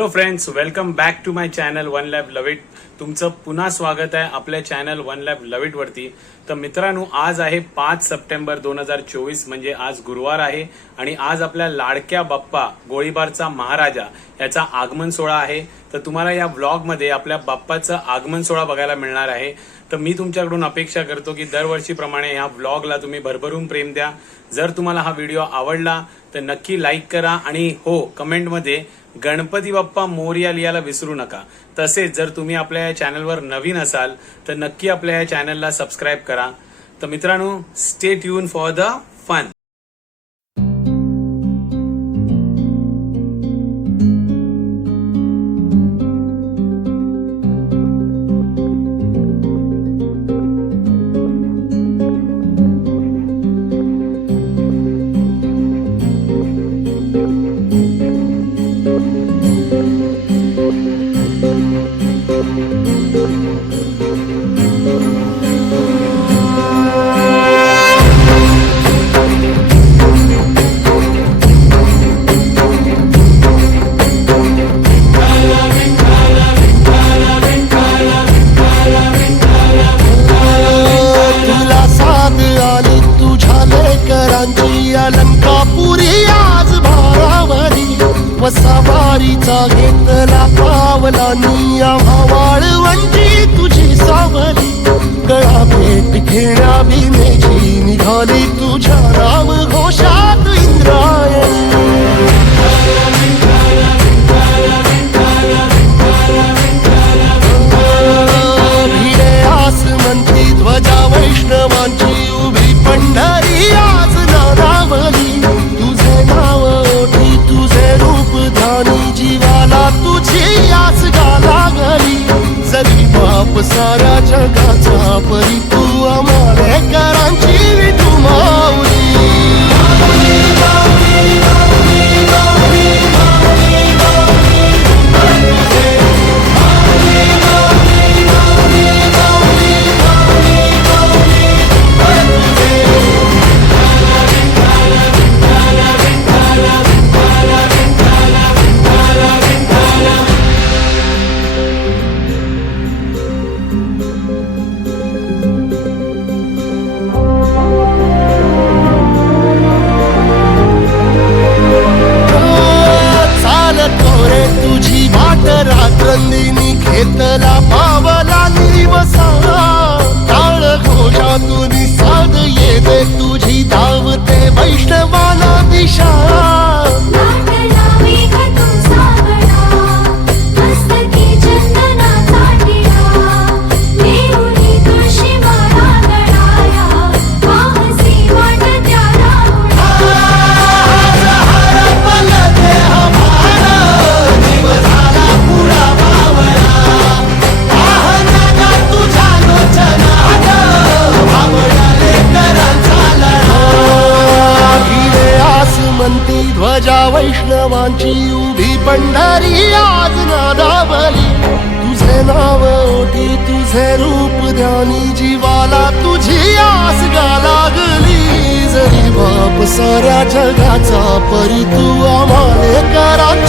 Hello friends welcome back to my channel one lab लविट तुमचं पुन्हा स्वागत आहे आपल्या चॅनल वन लॅब लविट वरती. तर मित्रांनो आज आहे पाच सप्टेंबर दोन हजार चोवीस म्हणजे आज गुरुवार आहे. आणि आज आपल्या लाडक्या बाप्पा गोळीबारचा महाराजा याचा आगमन सोहळा आहे. तर तुम्हाला या ब्लॉगमध्ये आपल्या बाप्पाचं आगमन सोहळा बघायला मिळणार आहे. तर मी तुमच्याकडून अपेक्षा करतो की दरवर्षीप्रमाणे या व्लॉगला तुम्ही भरभरून प्रेम द्या. जर तुम्हाला हा व्हिडिओ आवडला तर नक्की लाईक करा आणि हो कमेंटमध्ये गणपती बाप्पा मोरया लिहायला विसरू नका. तसेच जर तुम्ही आपल्या या चॅनलवर नवीन असाल तर नक्की आपल्या या चॅनलला सबस्क्राईब करा. तर मित्रांनो stay tune for the fun लेकरांची अलंकापुरी आज भारावरी वसावारीचा घेतला पावला निया वाळवंटी तुझी सावली. गळा भेट घेण्या भीमेची निघाली तुझ्या राम घोषात इंद्रायणी. भिडे आस म्हणती ध्वजा वैष्णवांची सारा जगाचा परी परी तू आम्हाले कराची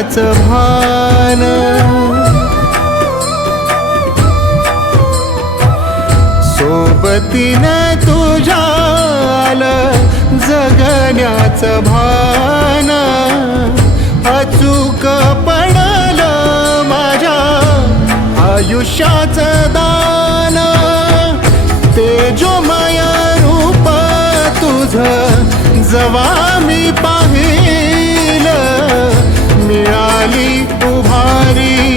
जगण्याचं भान. सोबतीनं तुझ्या जगण्याच जगण्याचं भान. अचूक पडलं माझ्या आयुष्याचं दान. तेजोमय रूप तुझ जवा मी पा हरी